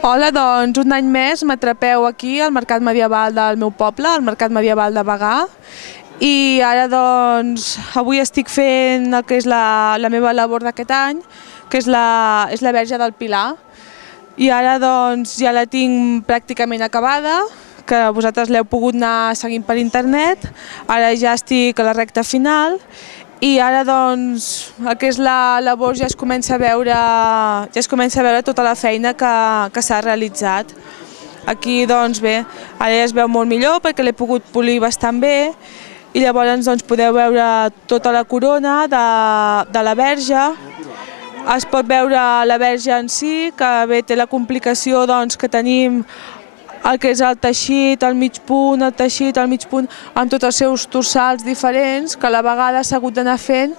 Hola, doncs un any més m'atrapeu aquí al Mercat Medieval del meu poble, al Mercat Medieval de Bagà, i ara doncs avui estic fent el que és la meva labor d'aquest any, que és la Verge del Pilar, i ara doncs ja la tinc pràcticament acabada, que vosaltres l'heu pogut anar seguint per internet, ara ja estic a la recta final, i ara doncs el que és la labor ja es comença a veure tota la feina que s'ha realitzat. Aquí doncs bé, ara ja es veu molt millor perquè l'he pogut polir bastant bé i llavors doncs podeu veure tota la corona de la Verge. Es pot veure la Verge en si, que bé té la complicació doncs que tenim el que és el teixit, el mig punt, el teixit, el mig punt, amb tots els seus torsals diferents, que a la vegada s'ha hagut d'anar fent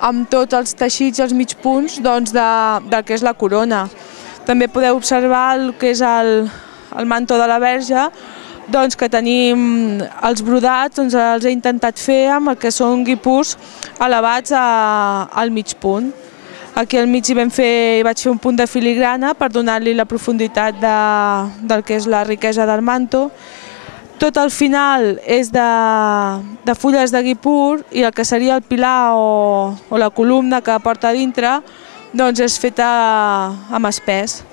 amb tots els teixits i els mig punts del que és la corona. També podeu observar el que és el manto de la Verge, doncs que tenim els brodats, doncs els he intentat fer amb el que són guipurs elevats al mig punt. Aquí al mig vaig fer un punt de filigrana per donar-li la profunditat del que és la riquesa del manto. Tot el final és de fulles de guipur i el que seria el pilar o la columna que porta a dintre doncs és feta amb espès.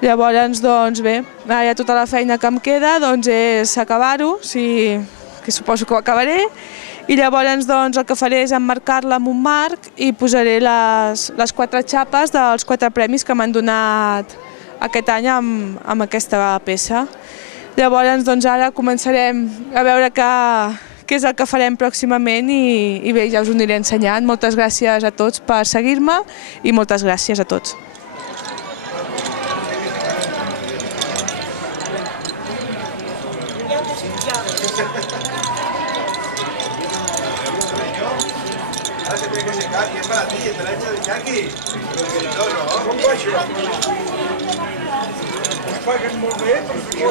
Llavors, doncs bé, ara tota la feina que em queda doncs és acabar-ho, que suposo que ho acabaré, i llavors doncs el que faré és emmarcar-la amb un marc i posaré les 4 xapes dels 4 premis que m'han donat aquest any amb aquesta peça. Llavors doncs ara començarem a veure què és el que farem pròximament i bé, ja us ho aniré ensenyant. Moltes gràcies a tots per seguir-me i moltes gràcies a tots. Ahora se tiene que secar y es para ti, te la he hecho de Jackie. No, no, un coche. Paguen molt bé, perquè...